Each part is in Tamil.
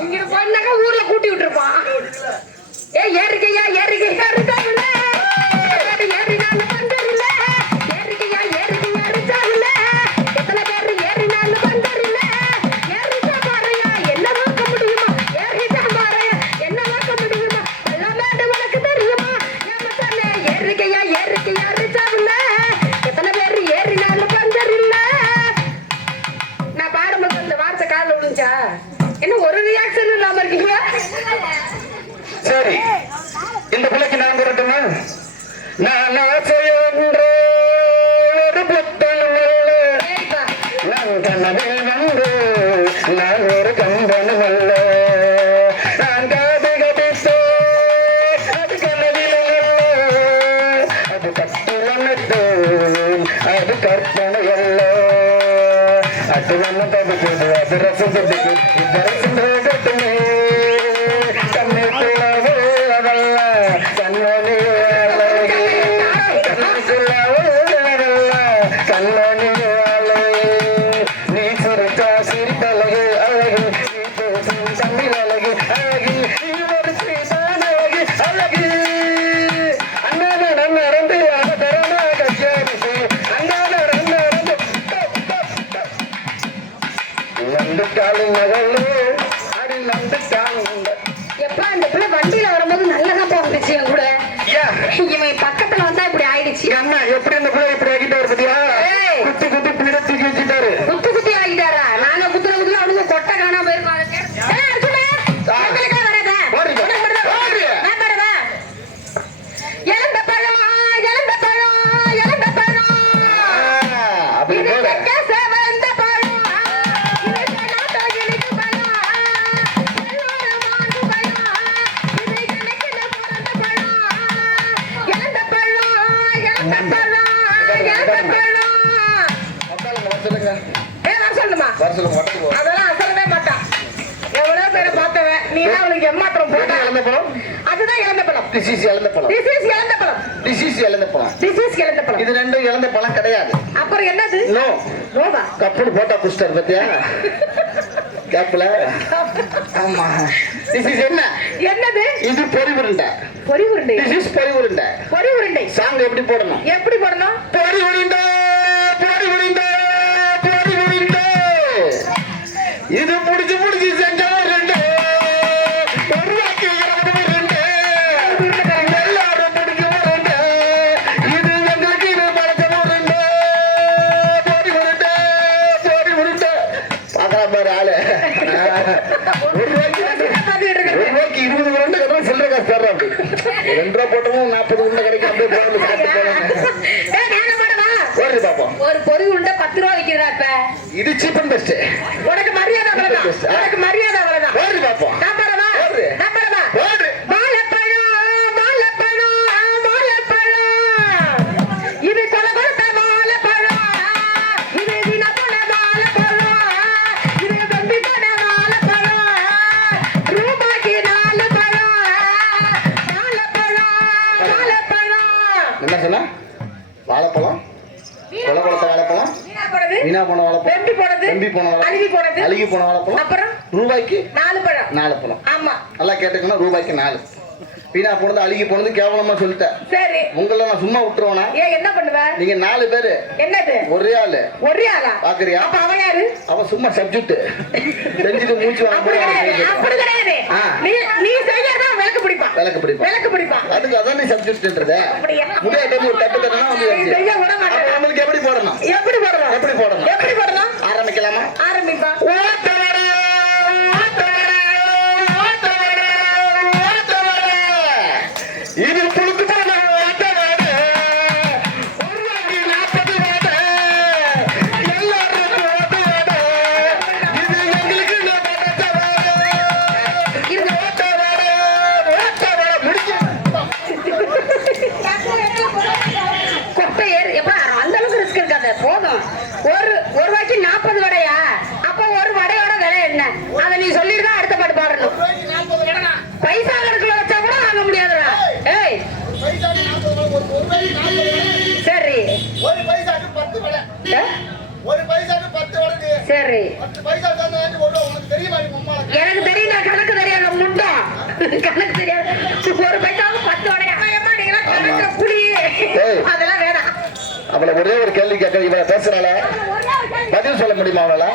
இங்கிட்டு போயினாக்கா அது ரசித்தது இந்த அதுதான் இழந்த பழம். டிசீஸ் இழந்த பழம். டிசீஸ் இழந்த பழம். டிசீஸ் இழந்த பழம். டிசீஸ் இழந்த பழம். இது ரெண்டும் இழந்த பழம் கிடையாது. அப்புறம் என்னது? நோ நோவா. கப்புடு போட்டா புஸ்டர் பத்தியா? கேப்ல ஆமா. டிசீஸ் என்ன? என்னது? இது பொறி உருண்டை. பொறி உருண்டை. டிசீஸ் பொறி உருண்டை. பொறி உருண்டை. சாங் எப்படி போடணும்? எப்படி போடணும்? பாரு ஆளு. ஒரு ரூபாய்க்கு இருபது உருண்டை கிடைக்கும் சில்லறை காசு தர்றோம் அப்படி? ரெண்டு ரூபா போட்டோம் நாற்பது உருண்டை கிடைக்கும். அப்படியே சாப்பிட்டு பார்ப்போம் ஒரு பொறி உருண்டை பத்து ரூபா விக்கிறதா இப்ப. இது சீப் அண்ட் பெஸ்ட் உனக்கு மரியாதை உனக்கு மரியாதை வாழைப்பழம். கொலை கொடுத்த வாழைப்பழம் வீணா போன வாழைப்பழம் வெம்பி போனது, வெம்பி போன வாழைப்பழம் அழுகி போனது. அழுகி போன வாழைப்பழம். அப்புறம்? ரூபாய்க்கு நாலு பழம். நாலு பழம். ஆமா. நல்லா கேட்டுக்கணும் ரூபாய்க்கு நாலு. வீணா போனது அழுகி போனது கேவலமா சொல்லிட்டேன். சரி. உங்களை நான் சும்மா விட்டுருவேனா? ஏன் என்ன பண்ணுவ? நீங்க நாலு பேரு. என்னது? ஒரே ஆளு. ஒரே ஆளா? பாக்குறியா? அப்ப அவன் யாரு அவன் சும்மா சப்ஜெக்ட் செஞ்சுட்டு மூச்சு அப்படி கிடையாது. அப்படி வாங்க கிடையாது. ஆ. நீ செய்யறதா விளக்கு பிடிப்பான் விளக்கு விளக்கு பிடிப்பான் அதுக்கு அதான் நீ சப்ஜெக்ட்ன்றது? முடியாத டைம் ஒரு தட்டு தட்டனா வந்து நீ செய்ய விட அப்ப மாட்டேன் நம்மளுக்கு எப்படி போடணும்? எப்படி போடணும் எப்படி போடணும்? எப்படி போடணும் ஆரம்பிக்கலாமா? ஆரம்பிப்பா. சரி. பத்து பைசா தந்து போடுவா உனக்கு தெரியுமா எனக்கு தெரியும் கணக்கு தெரியாத முண்டா. கணக்கு தெரியாது ஒரு பைசாவுக்கு பத்து புலி. ஏய். அதெல்லாம் வேணாம் அவளை ஒரே ஒரு கேள்வி கேட்க இவளை பேசுறாள. பதில் சொல்ல முடியுமா அவளா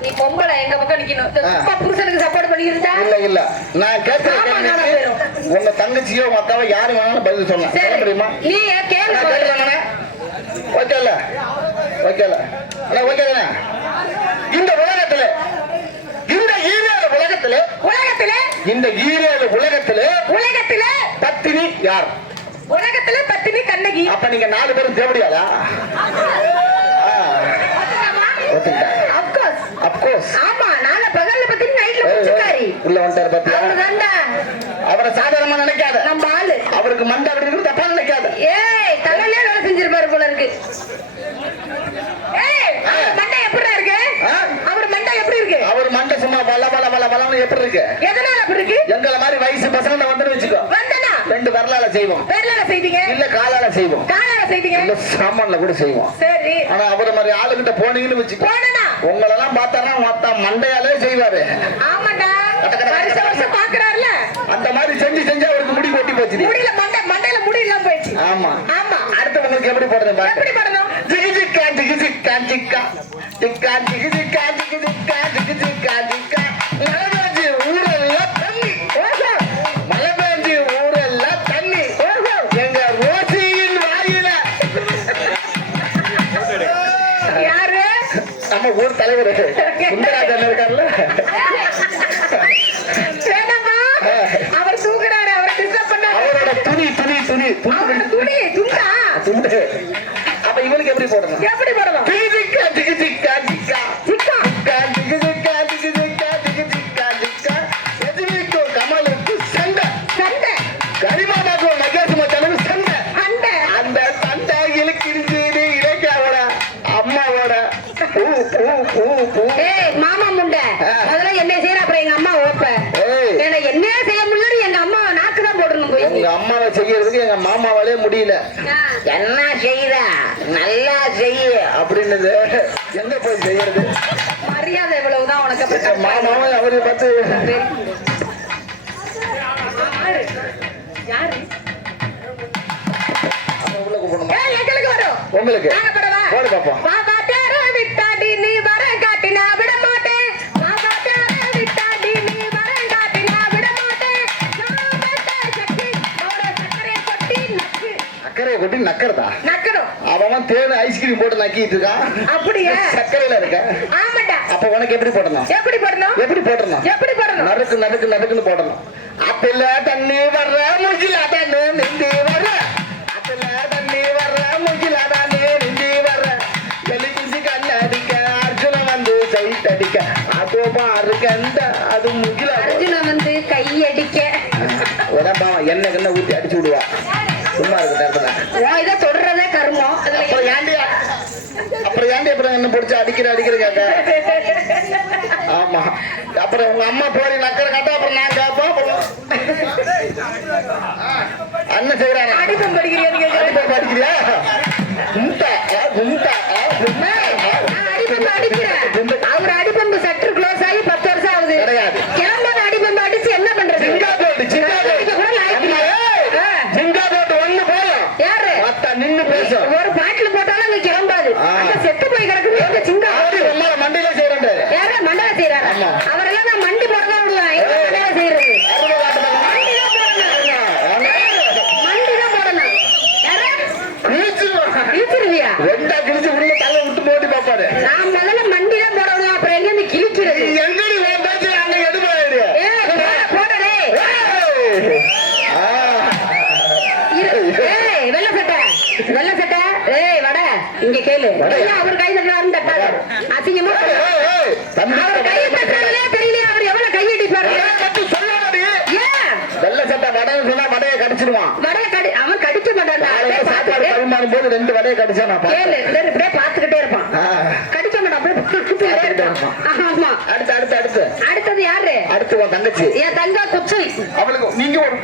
நீ பொம்பளை எங்க பக்கம் நிக்கணும். புருஷனுக்கு சப்போர்ட் பண்ணியிருந்தா? இல்ல இல்ல. நான் கேள்விக்கு உங்க தங்கச்சியோ உங்க அக்காவோ யாரு வேணாலும் பதில் சொல்லலாம் முடியுமா? நீ கேளு நான் கேட்கலாங்கண்ணே ஓகேல இந்த உலகத்துல இந்த ஈரேழு உலகத்துல உலகத்துல இந்த ஈரேழு உலகத்துல உலகத்துல பத்தினி யார்? உலகத்துல பத்தினி கண்ணகி. அப்ப நீங்க நாலு பேரும் தேவடியாளா? அப்கோர்ஸ் அப்கோர்ஸ் ஆமா பகல்ல பத்தினி நைட்ல பிச்சைக்காரி உள்ள வந்துட்டாரு பாத்தியா? அவர்தான்டா அவரை சாதாரணமா நினைக்காத. நம்ம ஆளு. அவருக்கு மண்டை அப்படி இருக்கு தப்பா நினைக்காத. ஏய் தலையிலே வேலை செஞ்சிருப்பாரு போல இருக்கு ஏய் அவர் மண்டை எப்படி இருக்கு ஆ? அவர் மண்டை எப்படி இருக்கு அவர் மண்டை சும்மா பல பலன்னு எப்படி இருக்கு? எதனால அப்படி இருக்கு? எங்களை மாதிரி வயசு பசங்க வந்து வச்சுக்கோ. வந்தனா? ரெண்டு வரலால செய்வோம். பேர்ல செய்தீங்க? இல்ல காலால செய்வோம். காலால செய்தீங்க? இல்ல சாமான்ல கூட செய்வோம். சரி. ஆனா அவர மாதிரி ஆளுகிட்ட போனீங்கன்னு வச்சுக்கோ. போனனா? உங்களெல்லாம் பார்த்தானா மொத்த மண்டையாலே செய்வாரு. ஆமாண்டா. வருஷம் வருஷம் பாக்குறாருல. அந்த மாதிரி செஞ்சு செஞ்சு அவருக்கு முடி கொட்டி போச்சு முடியல மண்டை மண்டையில முடி இல்லாம போயிடுச்சு. ஆமா. ஆமா. அடுத்து உங்களுக்கு எப்படி போடுறது எப்படி பண்ணணும் ஜிகி ஜிக்கா ஜிகி ஜிக்கா ஜிக்கா ஜிக்கா ஜிகி ஜிக்கா ஜிகி ஜிக்கா ஜிகி. ஜிக்கா ஜிக்கா தலைவர். சுந்தராஜன் இருக்கார்ல. அவர் தூக்குறாரு அவரை டிஸ்டர்ப் பண்ணாரு அவரோட துணி துணி துணி துணி. துணி துண்டா? துண்டு. அப்ப இவனுக்கு எப்படி போடணும்? எப்படி பண்ணணும் ஜிகி ஜிக்கா ஜிகி மாமா முண்டை முதல்ல என்ன செய்யற அப்புறம் எங்க அம்மா ஓப்ப. ஏன்னா என்ன செய்ய முடியல எங்க அம்மா நாக்கு தான் போடணும் போய் உங்க அம்மாவை செய்யறதுக்கு எங்க மாமாவாலே முடியல. என்ன செய்யற நல்லா செய்ய. அப்படின்னது எங்க போய் செய்யறது? மரியாதை இவ்வளவுதான் உனக்கு மாமாவை அவரை பார்த்து எங்களுக்கு வரும். உங்களுக்கு? போடு பாப்போம். அக்கறையை கொட்டி நக்கறதா நக்கணும். அவன் தேனு ஐஸ்கிரீம் போட்டு நக்கிட்டு இருக்கான் அப்படியா? சர்க்கரையில இருக்க ஆமாண்டா. அப்ப உனக்கு எப்படி போடணும் எப்படி போடணும்? எப்படி போடணும் எப்படி போடணும்? நறுக்கு நறுக்கு நறுக்குன்னு போடணும் அப்பல தண்ணி வர்ற முகில தண்ணி நிந்தி வர்ற அப்பல தண்ணி வர்ற முகில தண்ணி நிந்தி வர்ற எலிபிசி கண்ணடிக்க அர்ஜுன வந்து சைட் அடிக்க அதோ பாரு கண்ட அது முகில அர்ஜுனா வந்து கையடிக்க உடம்பா கண்ணை அப்புறம் உங்க அம்மா போறி நக்கற கேட்டா அப்புறம் நான் கேட்போம் அண்ணன் செய்யறாங்க படிக்கிறியா கும்டா ஆ, கும்டா ஆ, கும்டா, ஆ. நான் அடிபம்பு அடிக்கிறேன். அவர் அடிபம்பு சற்று close ஆகி பத்து வருஷம் ஆகுது. கிடையாது. கிளம்போது அடிபம்பு அடிச்சு என்ன பண்றது? ஜிங்கா போட்டு ஜிங்கா இப்ப கூட லாய்க்கு போட்டு இல்லை. ஆ. ஜிங்கா போட்டு ஒண்ணு போதும் யாரு? மத்த நின்னு பேசும் ஒரு பாட்டில் போட்டாலும் அங்க கிளம்பாது. ஆ. அங்க செத்து போய் கிடக்குது. எங்க சிங்கா? அவரு உம்மால மண்டையில செய்யறேன் யாரு? மண்டபம் செய்றாரா? ஆமா. அவரெல்லாம் நான் மண்டி போடதான் விடுவேன். எங்க மண்டபம் செய்றது? மண்டி தான் போடணும். மண்டி தான் போடணும். யாரு? இழுத்துருவியா? ரெண்டா கிழிச்சு உள்ள தலை விட்டு போட்டு பாப்பாரு நான் முதல்ல மண்டி தான் போடணும். அப்புறம் எங்க இருந்து கிழிக்கிறது? எங்கடி பேச்சு அங்க எடுப்பாரு? வெள்ளை சட்டை வெள்ளை சட்டை ஏய் வட இங்க கேளு. அவர் கை தட்டுறாருன்னு தட்டாத அசிங்கமா அவர் கை தெரியலையா அவர் எவ்வளவு கையடிப்பாரு ஏன் வெள்ள சட்டை வடைன்னு சொன்னா வடையை கடிச்சிடுவான். வடைய கடி அவன் கடிக்க அப்படியே சாப்பாடு பரிமாறும் போது ரெண்டு வடையை கடிச்சா நான் பார்த்துக்கிட்டே இருப்பான். அடுத்து அடுத்து அடுத்து அடுத்தது யாரு? அடுத்து உன் தங்கச்சி. என் தங்க குச்சி அவளுக்கு நீங்க ஒரு